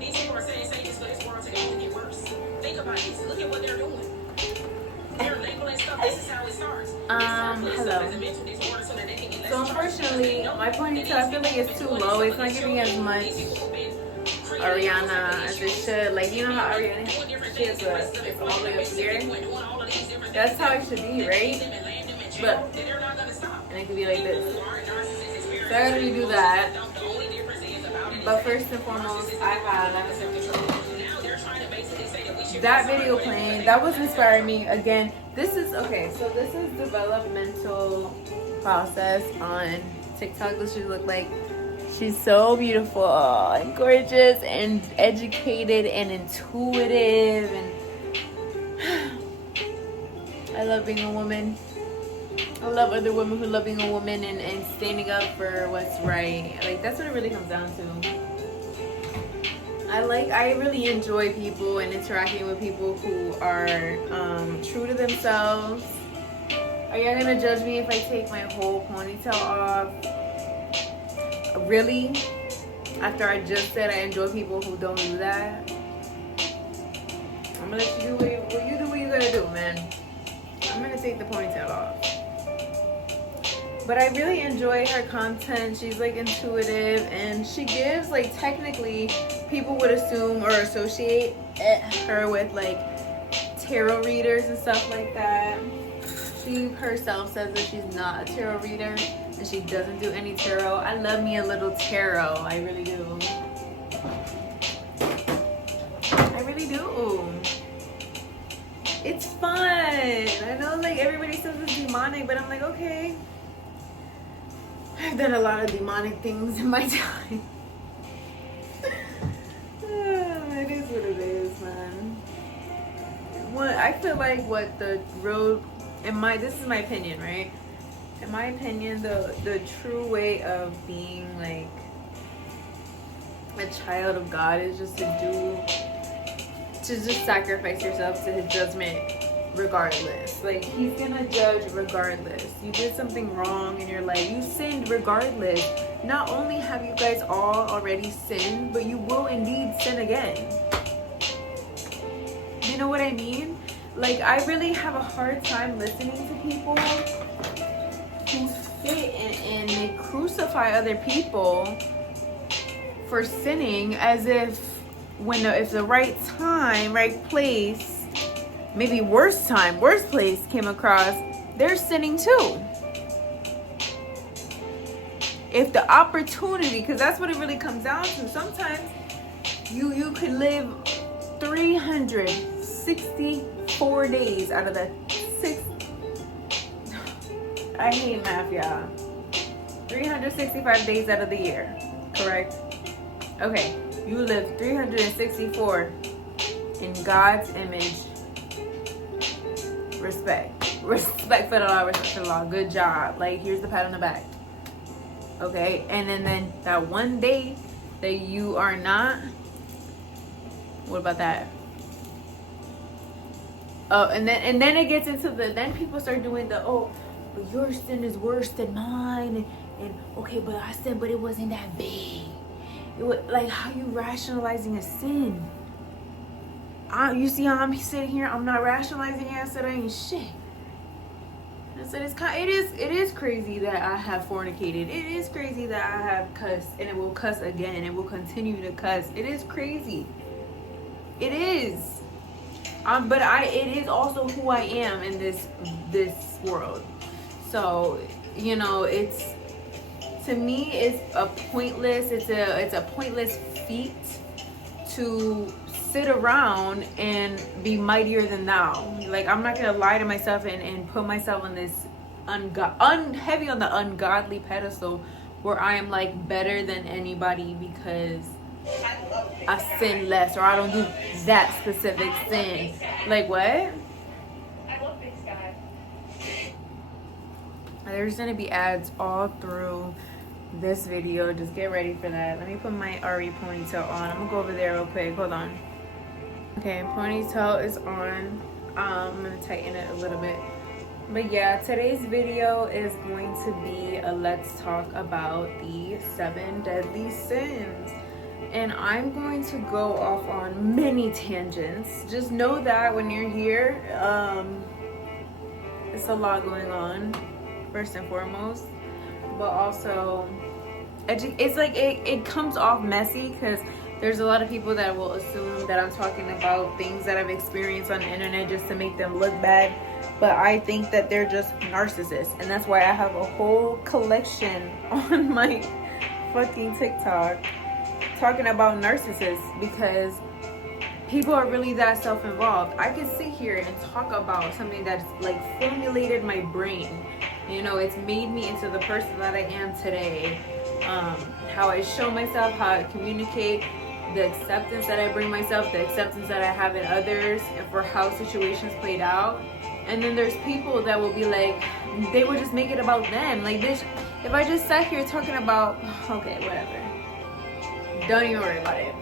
These people are saying this for this world to get worse. Think about this. Look at what they're doing. They're labeling stuff. This is how it starts. Hello. So unfortunately, my ponytail, I feel like it's too low. It's not giving as much Ariana as it should. Like, you know how Ariana, she has it's all the way up here? That's how it should be, right? But, and it could be like this. So I gotta redo that. But first and foremost, I have that video playing. That was inspiring me. Again, this is, okay, so this is developmental process on TikTok. This should look like she's so beautiful and gorgeous and educated and intuitive, and I love being a woman. I love other women who love being a woman and standing up for what's right. Like, that's what it really comes down to. I really enjoy people and interacting with people who are true to themselves. Are y'all gonna judge me if I take my whole ponytail off? Really? After I just said I enjoy people who don't do that? I'm gonna let you do what you gotta do, man. I'm gonna take the ponytail off. But I really enjoy her content. She's like intuitive, and she gives, like, technically people would assume or associate her with like tarot readers and stuff like that. She herself says that she's not a tarot reader and she doesn't do any tarot. I love me a little tarot. I really do. I really do. It's fun. I know, like, everybody says it's demonic, but I'm like, okay. I've done a lot of demonic things in my time. It is what it is, man. I feel like what the road, this is my opinion, right? In my opinion, the true way of being like a child of God is just to just sacrifice yourself to his judgment regardless. Like, he's gonna judge regardless. You did something wrong in your life, you sinned regardless. Not only have you guys all already sinned, but you will indeed sin again. You know what I mean? Like, I really have a hard time listening to people who sit and they crucify other people for sinning as if if the right time, right place, maybe worst place came across, they're sinning too. If the opportunity, because that's what it really comes down to. Sometimes you could live 364 days out of the I hate math, y'all. 365 days out of the year, correct? Okay, you live 364 in God's image. Respect for the law, respect for the law. Good job. Like, here's the pat on the back. Okay, and then that one day that you are not, what about that? Oh, and then it gets into then people start doing but your sin is worse than mine, and okay, but I said, but it wasn't that big. It was like, how you rationalizing a sin? You see how I'm sitting here? I'm not rationalizing it. I said I ain't shit. I said it is crazy that I have fornicated. It is crazy that I have cussed, and it will cuss again. It will continue to cuss. It is crazy. It is. But it is also who I am in this world. So, you know, to me it's a pointless feat to sit around and be mightier than thou. Like, I'm not gonna lie to myself and put myself on this heavy on the ungodly pedestal where I am like better than anybody because I sin less or I don't do that specific sin. Like, what? I love Big Sky. There's gonna be ads all through this video. Just get ready for that. Let me put my RE ponytail on. I'm gonna go over there real quick. Hold on. Okay, ponytail is on. I'm gonna tighten it a little bit. But yeah, today's video is going to be a let's talk about the 7 deadly sins. And I'm going to go off on many tangents. Just know that when you're here, it's a lot going on, first and foremost. But also, it's like it comes off messy because there's a lot of people that will assume that I'm talking about things that I've experienced on the internet just to make them look bad. But I think that they're just narcissists. And that's why I have a whole collection on my fucking TikTok talking about narcissists, because people are really that self-involved. I can sit here and talk about something that's like formulated my brain. You know, it's made me into the person that I am today. How I show myself, how I communicate, the acceptance that I bring myself, the acceptance that I have in others, and for how situations played out. And then there's people that will be like, they would just make it about them. Like, bitch, if I just sat here talking about, okay, whatever. Don't even worry about it.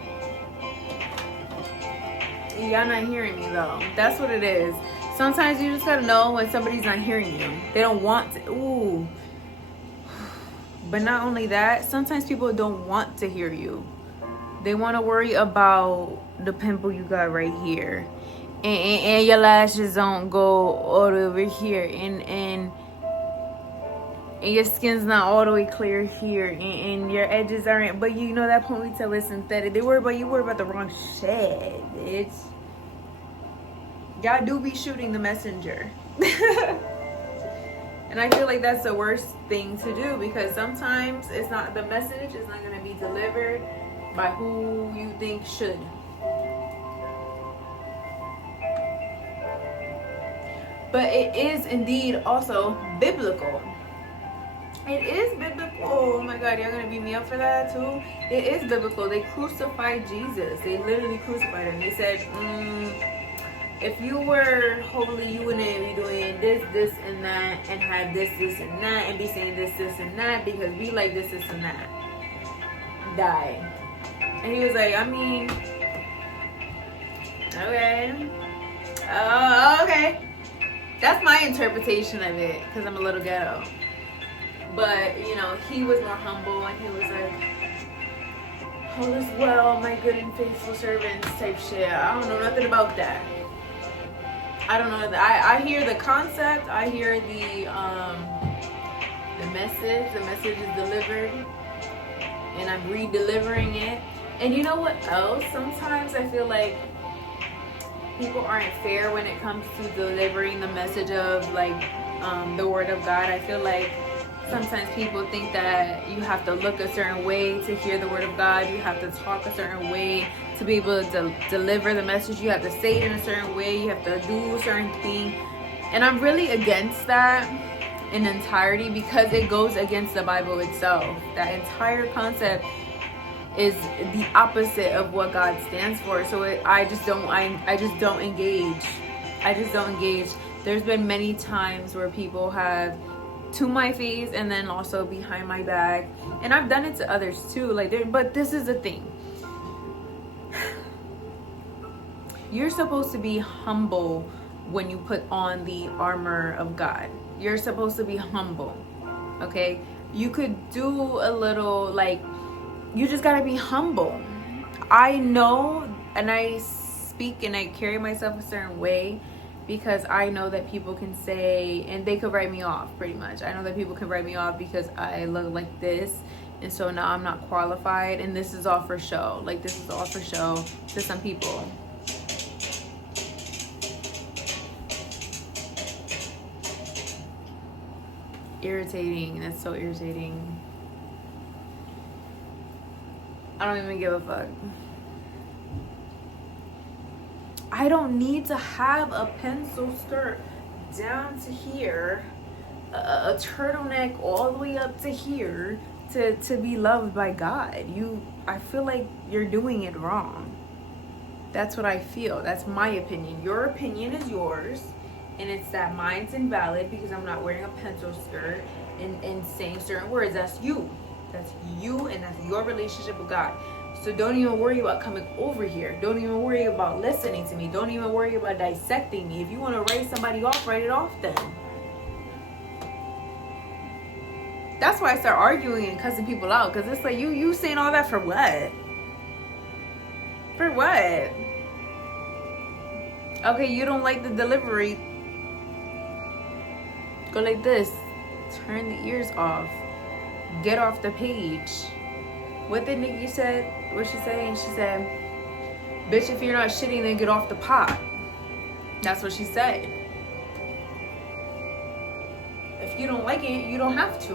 Y'all not hearing me though. That's what it is. Sometimes you just gotta know when somebody's not hearing you. They don't want to. Ooh. But not only that, sometimes people don't want to hear you. They want to worry about the pimple you got right here. And your lashes don't go all the way over here. And your skin's not all the way clear here. And your edges aren't. But you know that ponytail is synthetic. You worry about the wrong shit. Y'all do be shooting the messenger. And I feel like that's the worst thing to do, because sometimes it's not, the message is not going to be delivered by who you think should. But it is indeed also biblical. It is biblical. Oh my God, y'all gonna beat me up for that too? It is biblical. They crucified Jesus. They literally crucified him. They said, if you were holy, you wouldn't be doing this, and that, and have this, and that, and be saying this, and that, because we like this, and that. Die. And he was like, I mean, okay. Oh, okay. That's my interpretation of it, because I'm a little ghetto. But, you know, he was more humble, and he was like, all is well, my good and faithful servants type shit. I don't know nothing about that. I don't know that. I hear the concept. I hear the message. The message is delivered, and I'm re-delivering it. And you know what else? Sometimes I feel like people aren't fair when it comes to delivering the message of like the word of God. I feel like sometimes people think that you have to look a certain way to hear the word of God. You have to talk a certain way to be able to deliver the message. You have to say it in a certain way. You have to do a certain thing. And I'm really against that in entirety, because it goes against the Bible itself. That entire concept is the opposite of what God stands for. So I just don't engage. I just don't engage. There's been many times where people have, to my face and then also behind my back, and I've done it to others too, like, but this is the thing. You're supposed to be humble when you put on the armor of God. You're supposed to be humble, okay? You could do a little, like, you just gotta be humble. I know, and I speak and I carry myself a certain way, because I know that people can say, and they could write me off pretty much. I know that people can write me off because I look like this, and so now I'm not qualified, and this is all for show. Like, this is all for show to some people. Irritating. That's so irritating. I don't even give a fuck. I don't need to have a pencil skirt down to here, a turtleneck all the way up to here to be loved by God. I feel like you're doing it wrong. That's what I feel. That's my opinion. Your opinion is yours, and it's that mine's invalid because I'm not wearing a pencil skirt and saying certain words. That's you. That's you, and that's your relationship with God. So don't even worry about coming over here. Don't even worry about listening to me. Don't even worry about dissecting me. If you want to write somebody off, write it off then. That's why I start arguing and cussing people out, because it's like, you saying all that for what? For what? Okay, you don't like the delivery. Go like this. Turn the ears off. Get off the page. What did Nikki said? What she saying? She said, bitch, if you're not shitting, then get off the pot. That's what she said. If you don't like it, you don't have to.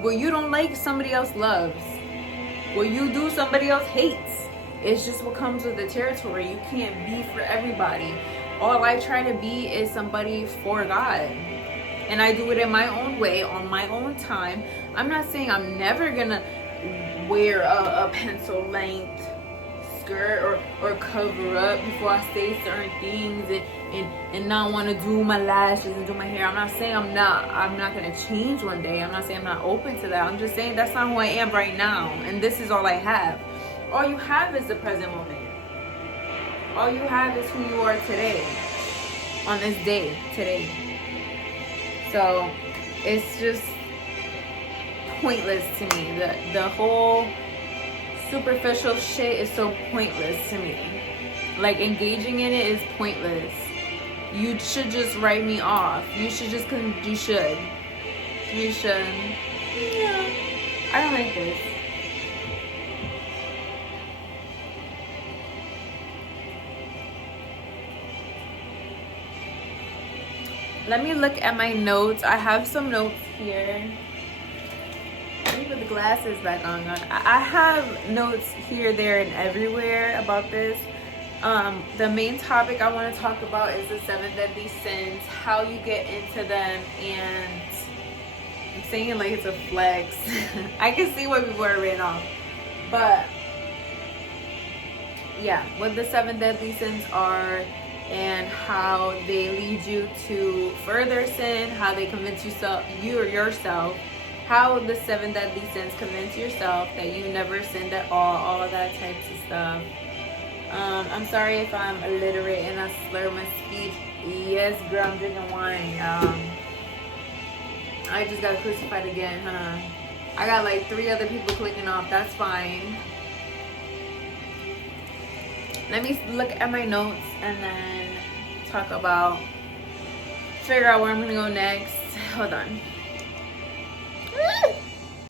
What you don't like, somebody else loves. What you do, somebody else hates. It's just what comes with the territory. You can't be for everybody. All I try to be is somebody for God. And I do it in my own way, on my own time. I'm not saying I'm never gonna wear a pencil length skirt or cover up before I say certain things and not want to do my lashes and do my hair. I'm not saying I'm not gonna change one day. I'm not saying I'm not open to that. I'm just saying that's not who I am right now, and this is all I have. All you have is the present moment. All you have is who you are today, on this day, today. So it's just pointless to me. The whole superficial shit is so pointless to me. Like, engaging in it is pointless. You should just write me off. You should. Yeah. I don't like this. Let me look at my notes. I have some notes here. Let me put the glasses back on. I have notes here, there, and everywhere about this. The main topic I want to talk about is the 7 deadly sins, how you get into them, and I'm saying it like it's a flex. I can see what people are written off. But yeah, what the 7 deadly sins are, and how they lead you to further sin, how they convince you or yourself, how the 7 deadly sins convince yourself that you never sinned at all of that types of stuff. I'm sorry if I'm illiterate and I slur my speech. Yes, girl, I'm drinking wine. I just got crucified again, huh? I got like 3 other people clicking off. That's fine. Let me look at my notes and then figure out where I'm gonna go next. Hold on.